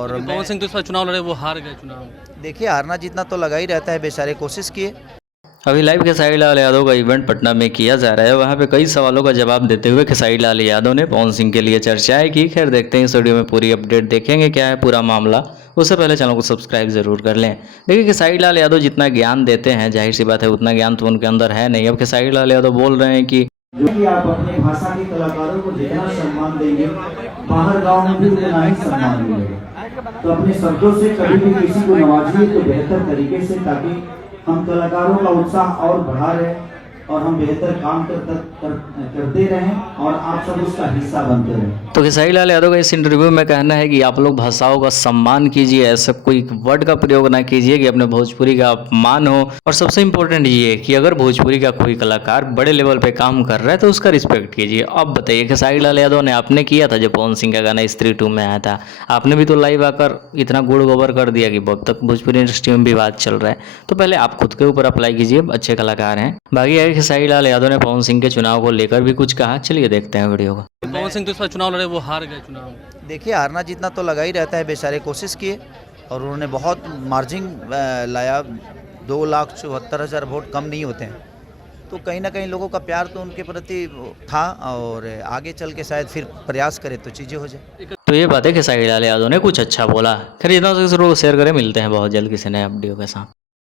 और पवन सिंह तो इस बार चुनाव लड़े, वो हार गए चुनाव। देखिए हारना जीतना तो लगा ही रहता है, बेचारे कोशिश किए। अभी लाइव खेसारी लाल यादव का इवेंट पटना में किया जा रहा है। वहां पे कई सवालों का जवाब देते हुए खेसारी लाल यादव ने पवन सिंह के लिए चर्चाएं की। खैर देखते हैं इस वीडियो में पूरी अपडेट, देखेंगे क्या है पूरा मामला। उससे पहले चैनल को सब्सक्राइब जरूर कर लें। देखिए खेसारी लाल यादव जितना ज्ञान देते हैं, जाहिर सी बात है उतना ज्ञान तो उनके अंदर है नहीं। अब खेसारी लाल यादव बोल रहे हैं कि जो कि आप अपने भाषा के कलाकारों को जितना सम्मान देंगे, बाहर गांव में भी उतना ही सम्मान मिलेगा। तो अपने शब्दों से कभी भी किसी को नवाजिए तो बेहतर तरीके से, ताकि हम कलाकारों का उत्साह और बढ़ा रहे और हम बेहतर काम करते रहें और आप सब उसका हिस्सा बनते रहें। तो खेसारी लाल यादव का इस इंटरव्यू में कहना है कि आप लोग भाषाओं का सम्मान कीजिए, ऐसा कोई वर्ड का प्रयोग ना कीजिए कि अपने भोजपुरी का अपमान हो। और सबसे इम्पोर्टेंट ये कि अगर भोजपुरी का कोई कलाकार बड़े लेवल पे काम कर रहा है तो उसका रिस्पेक्ट कीजिए। अब बताइए खेसारी लाल यादव ने आपने किया था जब पवन सिंह का गाना स्त्री 2 में आया था, आपने भी तो लाइव आकर इतना गुड़ गोबर कर दिया कि अब तक भोजपुरी इंडस्ट्री में भी बात चल रहा है। तो पहले आप खुद के ऊपर अप्लाई कीजिए, अच्छे कलाकार हैं। बाकी है खेसारी लाल यादव ने पवन सिंह के चुनाव को लेकर भी कुछ कहा, चलिए देखते हैं वीडियो को। पवन सिंह तो इस बार चुनाव लड़े, वो हार गए चुनाव। देखिए हारना जीतना तो लगा ही रहता है, बेचारे कोशिश किए और उन्होंने बहुत मार्जिन लाया। 2,74,000 वोट कम नहीं होते हैं, तो कहीं ना कहीं लोगों का प्यार तो उनके प्रति था और आगे चल के शायद फिर प्रयास करे तो चीज़ें हो जाए। तो ये बात है खेसारी लाल यादव ने कुछ अच्छा बोला। खैर इतना शेयर करें, मिलते हैं बहुत जल्द किसी नए वीडियो के साथ।